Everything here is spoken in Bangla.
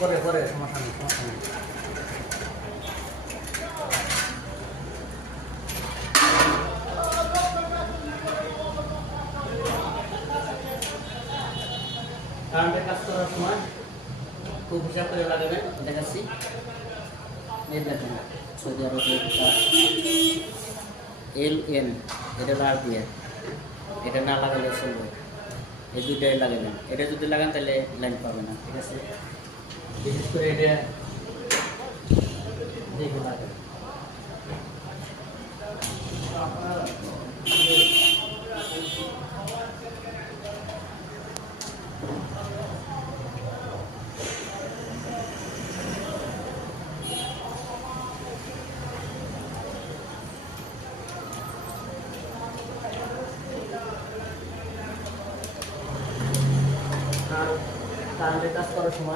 পরে পরে সমস্যা নেই সমস্যা নেই। কারেন্টের কাজ করার সময় খুব হিসাব করে লাগাবেন। দেখাচ্ছি, এই দেখেন সৌদি আরবের LN, এটা লাল দিয়ে, এটা না লাগালে চলবে। এই দুইটাই লাগাবেন। এটা যদি লাগান তাহলে লাইন পাবে না, ঠিক আছে? বিশেষ করে এটা দেখে লাগাবেন। কারেন্টের কাজ করার সময়